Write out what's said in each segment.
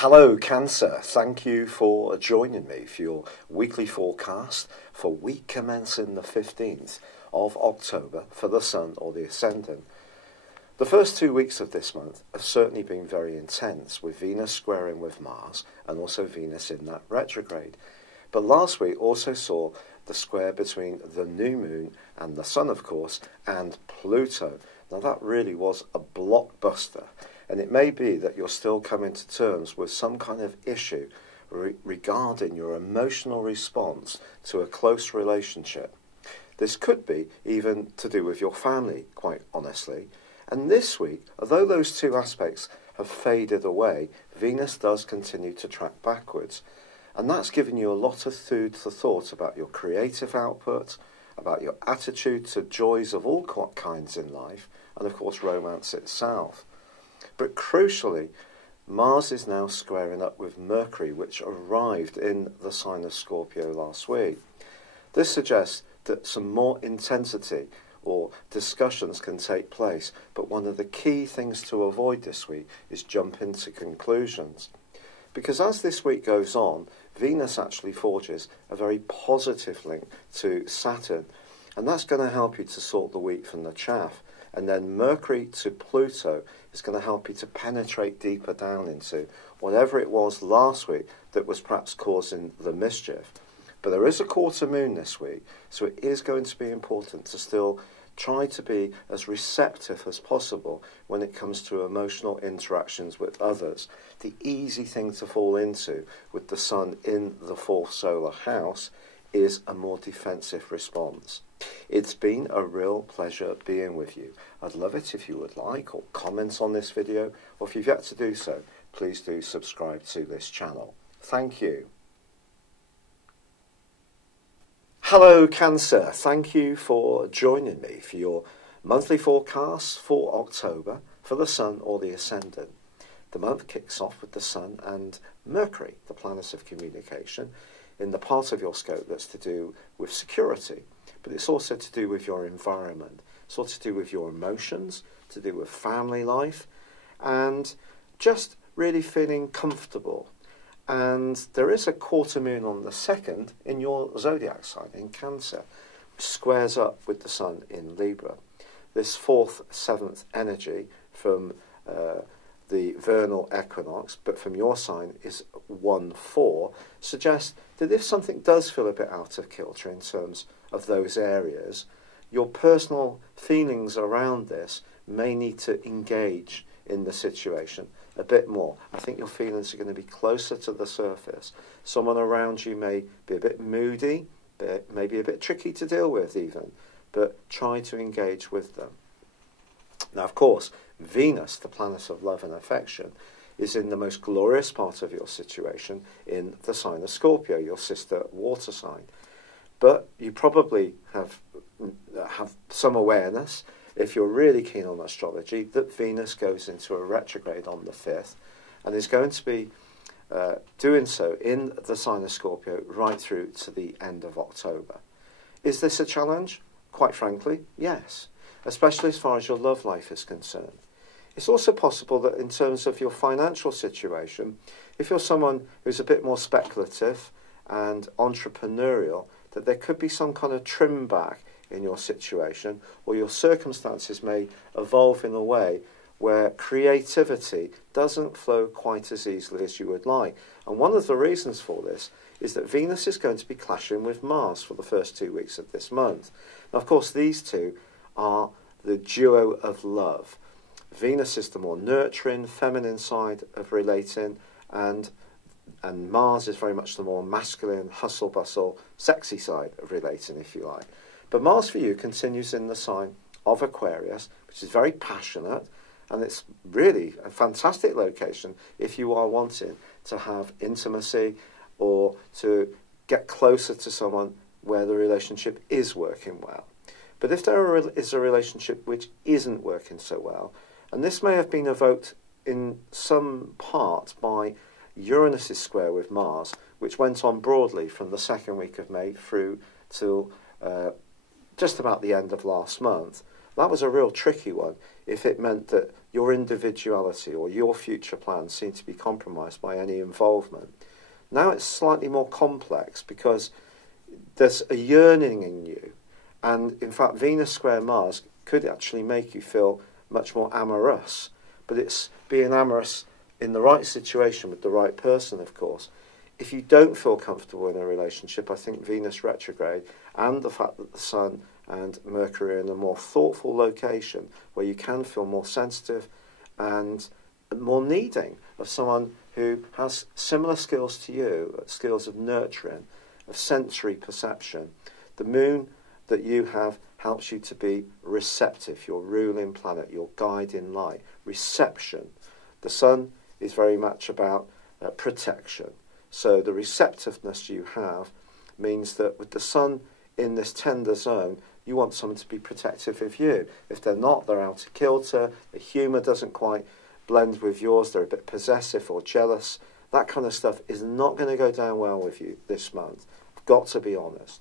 Hello Cancer, thank you for joining me for your weekly forecast for week commencing the 15th of October for the Sun or the Ascendant. The first 2 weeks of this month have certainly been very intense, with Venus squaring with Mars and also Venus in that retrograde. But last week also saw the square between the new moon and the Sun, of course, and Pluto. Now that really was a blockbuster. And it may be that you're still coming to terms with some kind of issue regarding your emotional response to a close relationship. This could be even to do with your family, quite honestly. And this week, although those two aspects have faded away, Venus does continue to track backwards. And that's given you a lot of food for thought about your creative output, about your attitude to joys of all kinds in life, and of course romance itself. But crucially, Mars is now squaring up with Mercury, which arrived in the sign of Scorpio last week. This suggests that some more intensity or discussions can take place, but one of the key things to avoid this week is jumping to conclusions. Because as this week goes on, Venus actually forges a very positive link to Saturn, and that's going to help you to sort the wheat from the chaff. And then Mercury to Pluto is going to help you to penetrate deeper down into whatever it was last week that was perhaps causing the mischief. But there is a quarter moon this week, so it is going to be important to still try to be as receptive as possible when it comes to emotional interactions with others. The easy thing to fall into with the Sun in the fourth solar house is a more defensive response. It's been a real pleasure being with you. I'd love it if you would like or comment on this video, or if you've yet to do so, please do subscribe to this channel. Thank you. Hello Cancer, thank you for joining me for your monthly forecast for October for the Sun or the Ascendant. The month kicks off with the Sun and Mercury, the planet of communication, in the part of your scope that's to do with security. But it's also to do with your environment. It's also to do with your emotions, to do with family life, and just really feeling comfortable. And there is a quarter moon on the 2nd in your zodiac sign, in Cancer, which squares up with the Sun in Libra. This 4th, 7th energy from the vernal equinox, but from your sign is 1-4, suggests that if something does feel a bit out of kilter in terms of those areas, your personal feelings around this may need to engage in the situation a bit more. I think your feelings are going to be closer to the surface. Someone around you may be a bit moody, maybe a bit tricky to deal with even, but try to engage with them. Now, of course, Venus, the planet of love and affection, is in the most glorious part of your situation in the sign of Scorpio, your sister water sign. But you probably have some awareness, if you're really keen on astrology, that Venus goes into a retrograde on the 5th and is going to be doing so in the sign of Scorpio right through to the end of October. Is this a challenge? Quite frankly, yes, especially as far as your love life is concerned. It's also possible that in terms of your financial situation, if you're someone who's a bit more speculative and entrepreneurial, that there could be some kind of trim back in your situation, or your circumstances may evolve in a way where creativity doesn't flow quite as easily as you would like. And one of the reasons for this is that Venus is going to be clashing with Mars for the first 2 weeks of this month. Now, of course, these two are the duo of love. Venus is the more nurturing, feminine side of relating, and Mars is very much the more masculine, hustle-bustle, sexy side of relating, if you like. But Mars for you continues in the sign of Aquarius, which is very passionate, and it's really a fantastic location if you are wanting to have intimacy or to get closer to someone where the relationship is working well. But if there is a relationship which isn't working so well, and this may have been evoked in some part by Uranus' square with Mars, which went on broadly from the 2nd week of May through till just about the end of last month, that was a real tricky one if it meant that your individuality or your future plans seemed to be compromised by any involvement. Now it's slightly more complex because there's a yearning in you, and in fact Venus square Mars could actually make you feel much more amorous, but it's being amorous in the right situation with the right person, of course. If you don't feel comfortable in a relationship, I think Venus retrograde and the fact that the Sun and Mercury are in a more thoughtful location where you can feel more sensitive and more needing of someone who has similar skills to you, skills of nurturing, of sensory perception. The moon that you have helps you to be receptive, your ruling planet, your guiding light, reception. The Sun is very much about protection. So the receptiveness you have means that with the Sun in this tender zone, you want someone to be protective of you. If they're not, they're out of kilter, the humour doesn't quite blend with yours, they're a bit possessive or jealous. That kind of stuff is not going to go down well with you this month. I've got to be honest.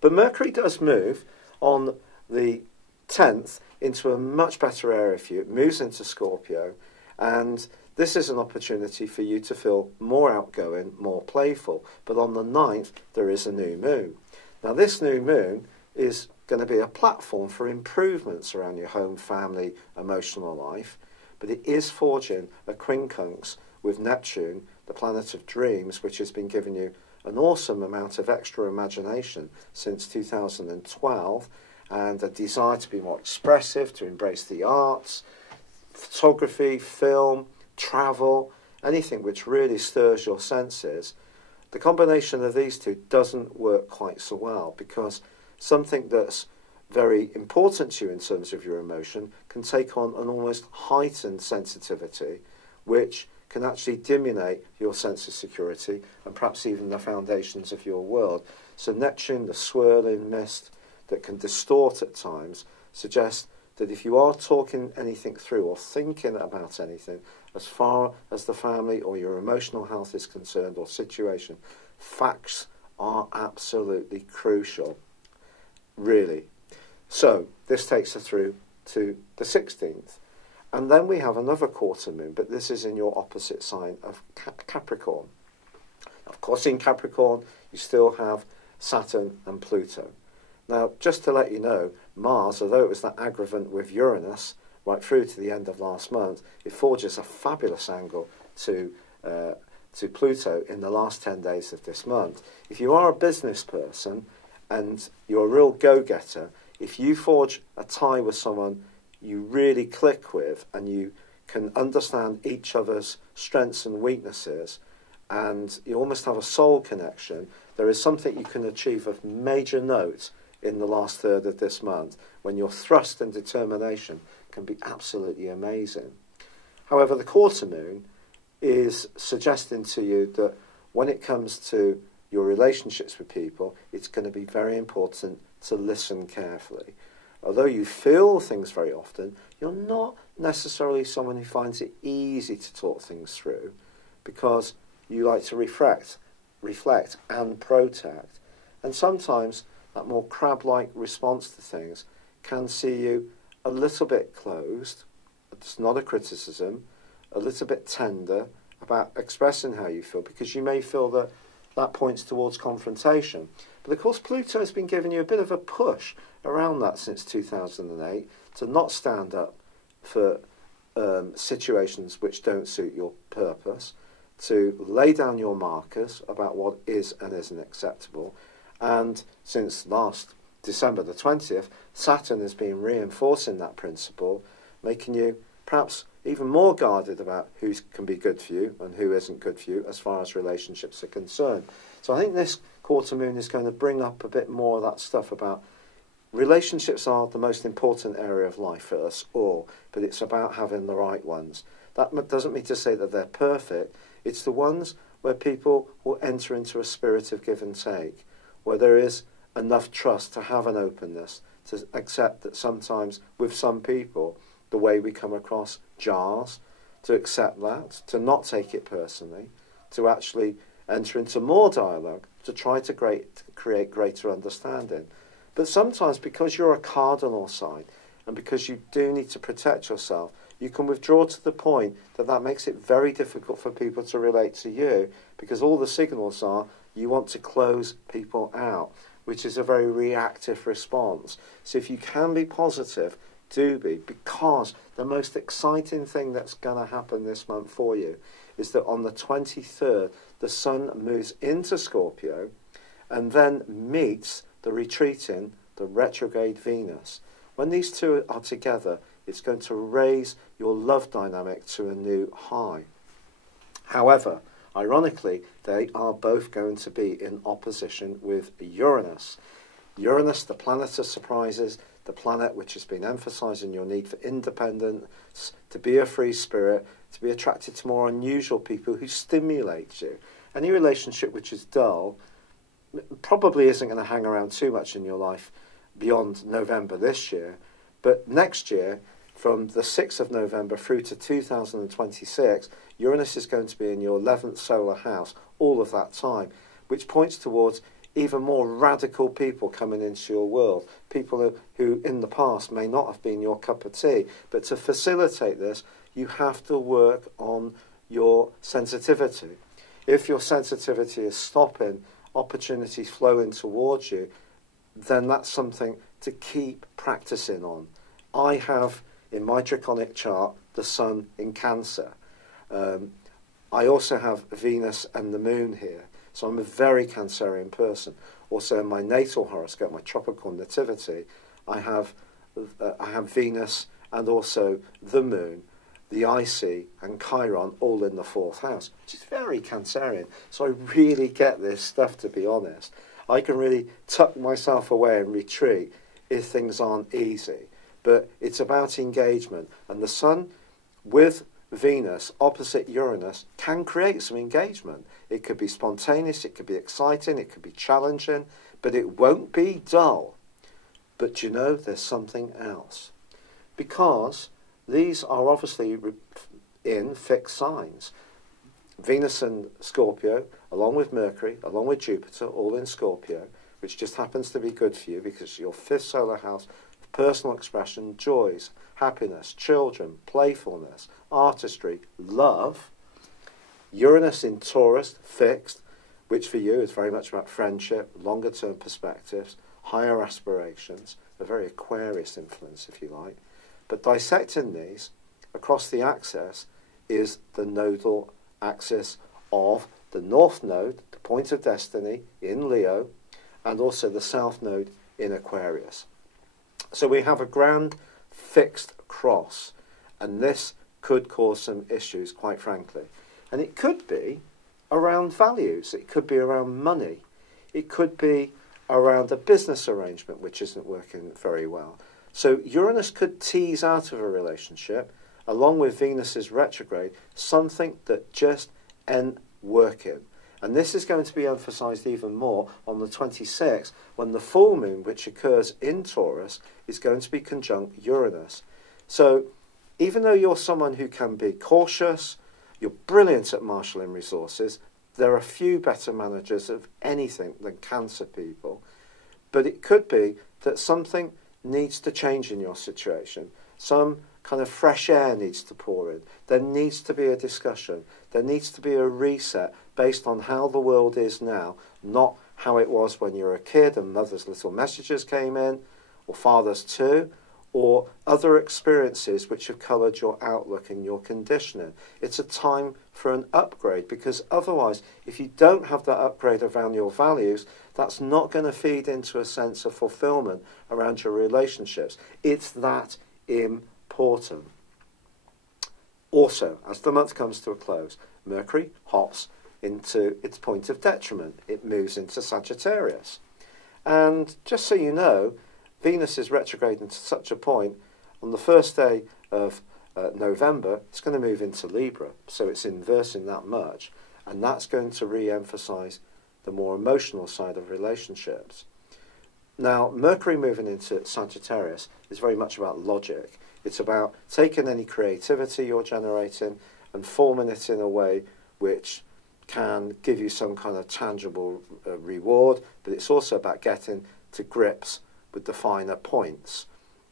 But Mercury does move on the 10th into a much better area for you. It moves into Scorpio, and this is an opportunity for you to feel more outgoing, more playful. But on the 9th, there is a new moon. Now, this new moon is going to be a platform for improvements around your home, family, emotional life. But it is forging a quincunx with Neptune, the planet of dreams, which has been giving you an awesome amount of extra imagination since 2012, and a desire to be more expressive, to embrace the arts, photography, film, travel, anything which really stirs your senses. The combination of these two doesn't work quite so well, because something that's very important to you in terms of your emotion can take on an almost heightened sensitivity, which can actually diminish your sense of security and perhaps even the foundations of your world. So Neptune, the swirling mist that can distort at times, suggests that if you are talking anything through or thinking about anything, as far as the family or your emotional health is concerned or situation, facts are absolutely crucial, really. So this takes us through to the 16th. And then we have another quarter moon, but this is in your opposite sign of Capricorn. Of course, in Capricorn, you still have Saturn and Pluto. Now, just to let you know, Mars, although it was that aggravant with Uranus right through to the end of last month, it forges a fabulous angle to Pluto in the last 10 days of this month. If you are a business person and you're a real go-getter, if you forge a tie with someone you really click with and you can understand each other's strengths and weaknesses, and you almost have a soul connection, there is something you can achieve of major note in the last third of this month, when your thrust and determination can be absolutely amazing. However, the quarter moon is suggesting to you that when it comes to your relationships with people, it's going to be very important to listen carefully. Although you feel things very often, you're not necessarily someone who finds it easy to talk things through, because you like to reflect and protect. And sometimes that more crab-like response to things can see you a little bit closed. It's not a criticism, a little bit tender about expressing how you feel, because you may feel that that points towards confrontation. But of course, Pluto has been giving you a bit of a push around that since 2008 to not stand up for situations which don't suit your purpose, to lay down your markers about what is and isn't acceptable. And since last December the 20th, Saturn has been reinforcing that principle, making you perhaps even more guarded about who can be good for you and who isn't good for you as far as relationships are concerned. So I think this quarter moon is going to bring up a bit more of that stuff about relationships are the most important area of life for us all, but it's about having the right ones. That doesn't mean to say that they're perfect. It's the ones where people will enter into a spirit of give and take, where there is enough trust to have an openness, to accept that sometimes with some people the way we come across jars, to accept that, to not take it personally, to actually enter into more dialogue, to try to create greater understanding. But sometimes, because you're a cardinal sign, and because you do need to protect yourself, you can withdraw to the point that that makes it very difficult for people to relate to you, because all the signals are you want to close people out, which is a very reactive response. So if you can be positive, do be, because the most exciting thing that's going to happen this month for you is that on the 23rd, the Sun moves into Scorpio and then meets the retreating, the retrograde Venus. When these two are together, it's going to raise your love dynamic to a new high. However, ironically, they are both going to be in opposition with Uranus. Uranus, the planet of surprises, the planet which has been emphasising your need for independence, to be a free spirit, to be attracted to more unusual people who stimulate you. Any relationship which is dull probably isn't going to hang around too much in your life beyond November this year. But next year, from the 6th of November through to 2026, Uranus is going to be in your 11th solar house all of that time, which points towards even more radical people coming into your world, people who in the past may not have been your cup of tea. But to facilitate this, you have to work on your sensitivity. If your sensitivity is stopping opportunities flowing towards you, then that's something to keep practicing on. I have, in my draconic chart, the Sun in Cancer. I also have Venus and the Moon here. So I'm a very Cancerian person. Also in my natal horoscope, my tropical nativity, I have Venus and also the Moon, the IC and Chiron all in the 4th house, which is very Cancerian. So I really get this stuff, to be honest. I can really tuck myself away and retreat if things aren't easy. But it's about engagement. And the Sun with Venus opposite Uranus can create some engagement. It could be spontaneous, it could be exciting, it could be challenging, but it won't be dull. But you know, there's something else. Because these are obviously in fixed signs. Venus and Scorpio, along with Mercury, along with Jupiter, all in Scorpio, which just happens to be good for you because your 5th solar house, personal expression, joys, happiness, children, playfulness, artistry, love. Uranus in Taurus, fixed, which for you is very much about friendship, longer term perspectives, higher aspirations, a very Aquarius influence, if you like. But dissecting these across the axis is the nodal axis of the North Node, the point of destiny in Leo, and also the South Node in Aquarius. So we have a grand fixed cross, and this could cause some issues, quite frankly. And it could be around values, it could be around money, it could be around a business arrangement which isn't working very well. So Uranus could tease out of a relationship, along with Venus's retrograde, something that just ain't working. And this is going to be emphasised even more on the 26th, when the full moon, which occurs in Taurus, is going to be conjunct Uranus. So even though you're someone who can be cautious, you're brilliant at marshalling resources, there are few better managers of anything than Cancer people. But it could be that something needs to change in your situation. Some kind of fresh air needs to pour in. There needs to be a discussion. There needs to be a reset based on how the world is now, not how it was when you were a kid and mother's little messages came in, or father's too, or other experiences which have coloured your outlook and your conditioning. It's a time for an upgrade, because otherwise, if you don't have that upgrade around your values, that's not going to feed into a sense of fulfillment around your relationships. It's that important. Also, as the month comes to a close, Mercury hops into its point of detriment. It moves into Sagittarius. And just so you know, Venus is retrograding to such a point, on the first day of November, it's going to move into Libra. So it's inversing that much. And that's going to re-emphasize the more emotional side of relationships. Now, Mercury moving into Sagittarius is very much about logic. It's about taking any creativity you're generating and forming it in a way which can give you some kind of tangible reward, but it's also about getting to grips with the finer points,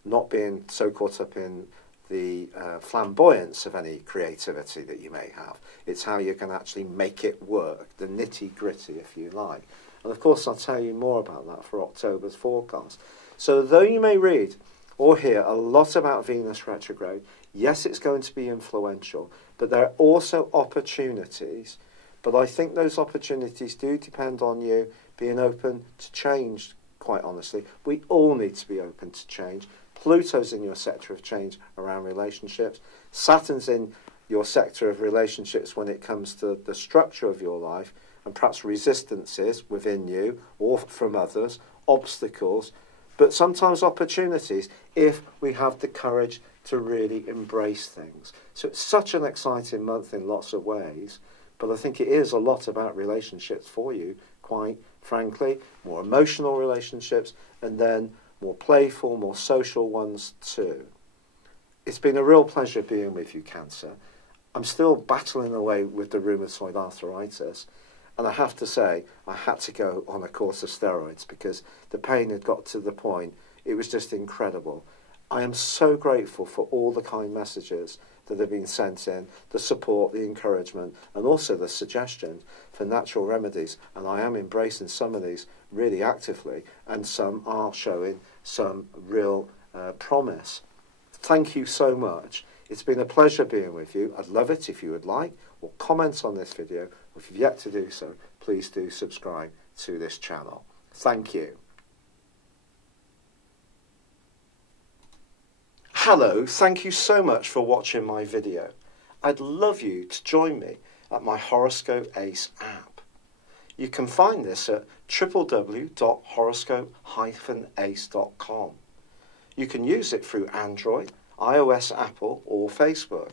not being so caught up in the flamboyance of any creativity that you may have. It's how you can actually make it work, the nitty-gritty, if you like. And of course, I'll tell you more about that for October's forecast. So though you may read or hear a lot about Venus retrograde, yes, it's going to be influential, but there are also opportunities. But I think those opportunities do depend on you being open to change, quite honestly. We all need to be open to change. Pluto's in your sector of change around relationships. Saturn's in your sector of relationships when it comes to the structure of your life, and perhaps resistances within you or from others, obstacles, but sometimes opportunities if we have the courage to really embrace things. So it's such an exciting month in lots of ways, but I think it is a lot about relationships for you, quite frankly, more emotional relationships, and then more playful, more social ones too. It's been a real pleasure being with you, Cancer. I'm still battling away with the rheumatoid arthritis, and I have to say, I had to go on a course of steroids because the pain had got to the point, it was just incredible. I am so grateful for all the kind messages that have been sent in, the support, the encouragement, and also the suggestions for natural remedies. And I am embracing some of these really actively, and some are showing some real promise. Thank you so much. It's been a pleasure being with you. I'd love it if you would like or comment on this video. If you've yet to do so, please do subscribe to this channel. Thank you. Hello, thank you so much for watching my video. I'd love you to join me at my Horoscope Ace app. You can find this at www.horoscope-ace.com. You can use it through Android, iOS, Apple or Facebook.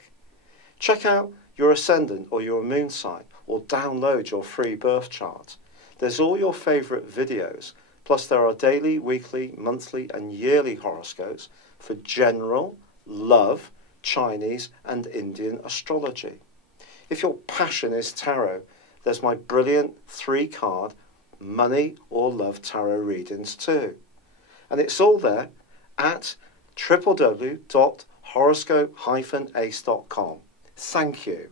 Check out your ascendant or your moon sign or download your free birth chart. There's all your favourite videos, plus there are daily, weekly, monthly and yearly horoscopes for general, love, Chinese and Indian astrology. If your passion is tarot, there's my brilliant 3-card money or love tarot readings too. And it's all there at www.horoscope-ace.com. Thank you.